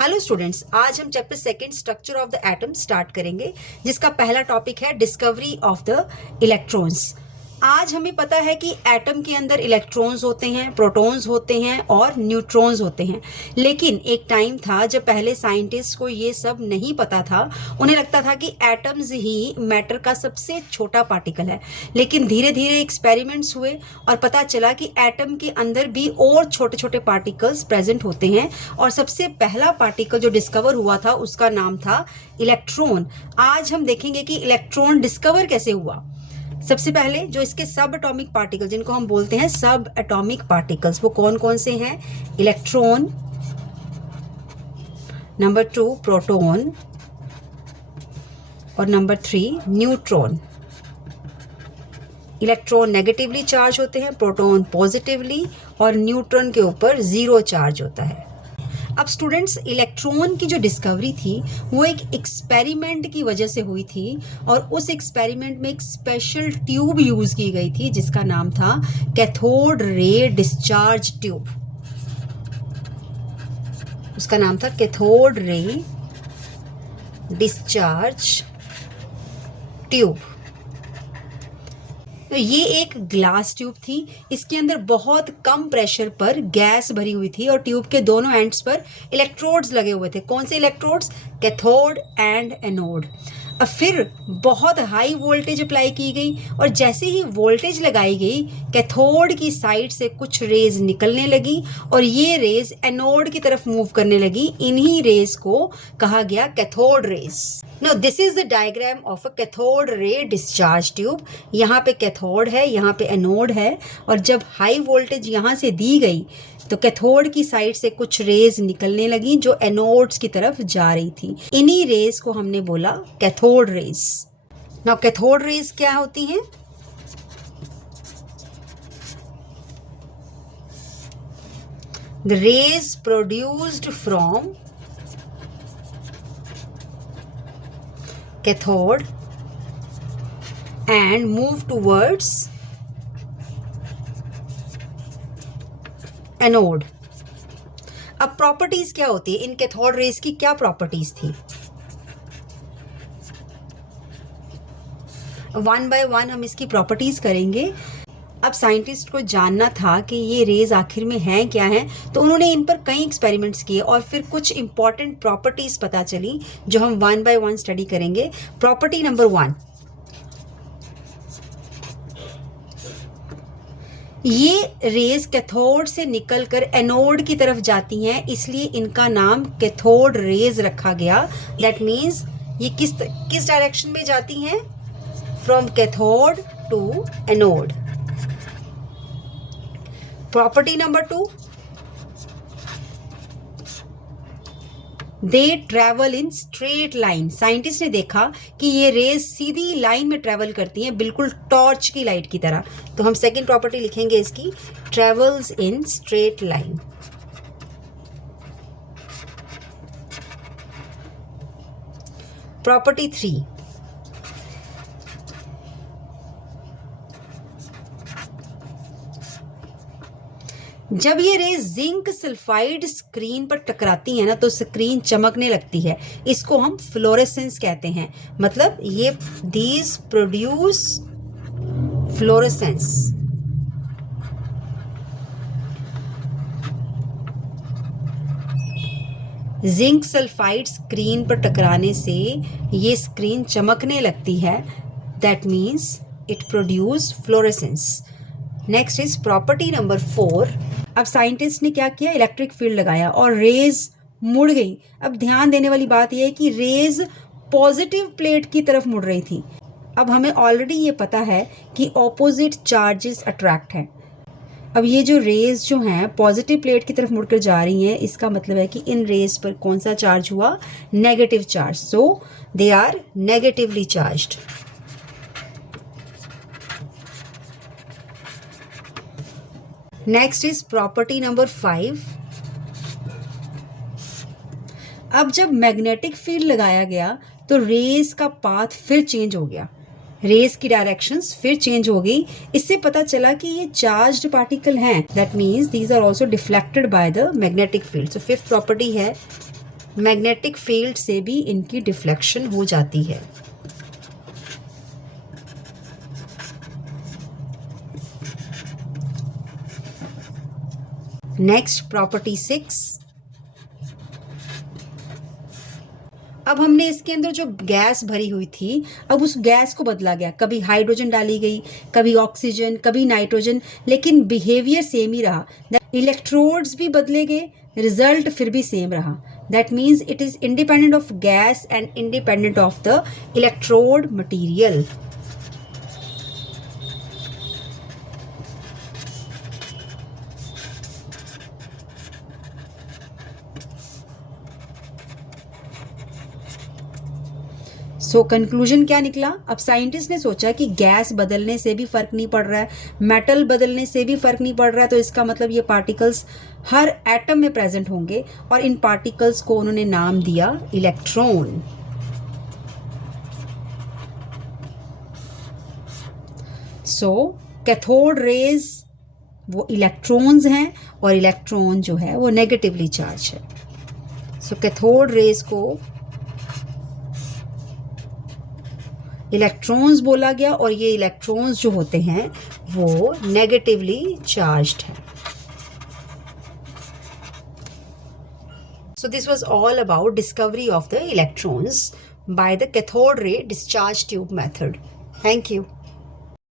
Hello students, आज हम chapter second structure of the atom start करेंगे, जिसका पहला टॉपिक है डिस्कवरी ऑफ द इलेक्ट्रॉन्स। आज हमें पता है कि एटम के अंदर इलेक्ट्रॉन्स होते हैं, प्रोटॉन्स होते हैं और न्यूट्रॉन्स होते हैं। लेकिन एक टाइम था जब पहले साइंटिस्ट को ये सब नहीं पता था। उन्हें लगता था कि एटम्स ही मैटर का सबसे छोटा पार्टिकल है। लेकिन धीरे धीरे एक्सपेरिमेंट्स हुए और पता चला कि एटम के अंदर भी और छोटे छोटे पार्टिकल्स प्रेजेंट होते हैं। और सबसे पहला पार्टिकल जो डिस्कवर हुआ था उसका नाम था इलेक्ट्रॉन। आज हम देखेंगे कि इलेक्ट्रॉन डिस्कवर कैसे हुआ। सबसे पहले जो इसके सब एटॉमिक पार्टिकल, जिनको हम बोलते हैं सब एटॉमिक पार्टिकल्स, वो कौन कौन से हैं? इलेक्ट्रॉन, नंबर 2 प्रोटॉन और number 3 neutron. Electron negatively charge होते हैं, प्रोटॉन पॉजिटिवली और न्यूट्रॉन के ऊपर 0 चार्ज होता है। अब स्टूडेंट्स, इलेक्ट्रॉन की जो डिस्कवरी थी वो एक एक्सपेरिमेंट की वजह से हुई थी और उस एक्सपेरिमेंट में एक स्पेशल ट्यूब यूज की गई थी जिसका नाम था कैथोड रे डिस्चार्ज ट्यूब। उसका नाम था कैथोड रे डिस्चार्ज ट्यूब। तो ये एक ग्लास ट्यूब थी। इसके अंदर बहुत कम प्रेशर पर गैस भरी हुई थी और ट्यूब के दोनों एंड्स पर इलेक्ट्रोड्स लगे हुए थे। कौन से इलेक्ट्रोड्स? Cathode and anode. अब फिर बहुत हाई वोल्टेज अप्लाई की गई और जैसे ही वोल्टेज लगाई गई, कैथोड की साइड से कुछ रेज निकलने लगी और ये रेज एनोड की तरफ मूव करने लगी। इन्हीं रेज को कहा गया cathode rays. Now this is the diagram of a cathode ray discharge tube। यहाँ पे कैथोड है, यहाँ पे एनोड है और जब हाई वोल्टेज यहाँ से दी गई तो कैथोड की साइड से कुछ रेज निकलने लगी जो एनोड्स की तरफ जा रही थी। इन्हीं रेज को हमने बोला cathode rays. Now cathode rays क्या होती हैं? The rays produced from cathode and move towards anode. अब प्रॉपर्टीज क्या होती है? इन कैथोड रेज की क्या प्रॉपर्टीज थी? वन बाय वन हम इसकी प्रॉपर्टीज करेंगे। अब साइंटिस्ट को जानना था कि ये रेज आखिर में हैं क्या हैं, तो उन्होंने इन पर कई एक्सपेरिमेंट्स किए और फिर कुछ इंपॉर्टेंट प्रॉपर्टीज पता चली जो हम वन बाय वन स्टडी करेंगे। प्रॉपर्टी नंबर 1, ये रेज कैथोड से निकलकर एनोड की तरफ जाती हैं, इसलिए इनका नाम कैथोड रेज रखा गया। दैट मीन्स ये किस डायरेक्शन में जाती हैं? From cathode to anode. Property number 2, they travel in straight line. Scientist ने देखा कि ये रेज सीधी लाइन में ट्रेवल करती हैं, बिल्कुल टॉर्च की लाइट की तरह। तो हम सेकंड प्रॉपर्टी लिखेंगे इसकी, travels in straight line. Property 3, जब ये रेज जिंक सल्फाइड स्क्रीन पर टकराती है ना तो स्क्रीन चमकने लगती है। इसको हम फ्लोरेसेंस कहते हैं। मतलब ये these produce fluorescence. Zinc sulphide screen पर टकराने से ये स्क्रीन चमकने लगती है। That means it produce fluorescence. Next is property number 4। अब साइंटिस्ट ने क्या किया? इलेक्ट्रिक फील्ड लगाया और रेज मुड़ गई। अब ध्यान देने वाली बात यह है कि रेज पॉजिटिव प्लेट की तरफ मुड़ रही थी। अब हमें ऑलरेडी ये पता है कि ऑपोजिट चार्जेस अट्रैक्ट हैं। अब ये जो रेज जो हैं पॉजिटिव प्लेट की तरफ मुड़कर जा रही हैं, इसका मतलब है कि इन रेज पर कौन सा चार्ज हुआ? Negative charge. So they are negatively charged. Next is property number 5। अब जब मैग्नेटिक फील्ड लगाया गया तो रेज का पाथ फिर चेंज हो गया, रेज की डायरेक्शंस फिर चेंज हो गई। इससे पता चला कि ये चार्ज्ड पार्टिकल हैं। That means these are also deflected by the magnetic field. So fifth property है मैग्नेटिक फील्ड से भी इनकी डिफ्लेक्शन हो जाती है। Next property 6। अब हमने इसके अंदर जो गैस भरी हुई थी, अब उस गैस को बदला गया, कभी हाइड्रोजन डाली गई, कभी ऑक्सीजन, कभी नाइट्रोजन, लेकिन बिहेवियर सेम ही रहा। इलेक्ट्रोड्स भी बदले गए, रिजल्ट फिर भी सेम रहा। That means it is independent of gas and independent of the electrode material. So conclusion क्या निकला? अब साइंटिस्ट ने सोचा कि गैस बदलने से भी फर्क नहीं पड़ रहा है, मेटल बदलने से भी फर्क नहीं पड़ रहा है, तो इसका मतलब ये पार्टिकल्स हर एटम में प्रेजेंट होंगे, और इन पार्टिकल्स को उन्होंने नाम दिया इलेक्ट्रॉन। सो कैथोड रेज वो इलेक्ट्रॉन्स हैं, और इलेक्ट्रॉन जो है वो नेगेटिवली चार्ज है। सो कैथोड रेज को इलेक्ट्रॉन्स बोला गया, और ये इलेक्ट्रॉन्स जो होते हैं वो नेगेटिवली चार्ज्ड हैं। So this was all about discovery of the electrons by the cathode ray discharge tube method. Thank you.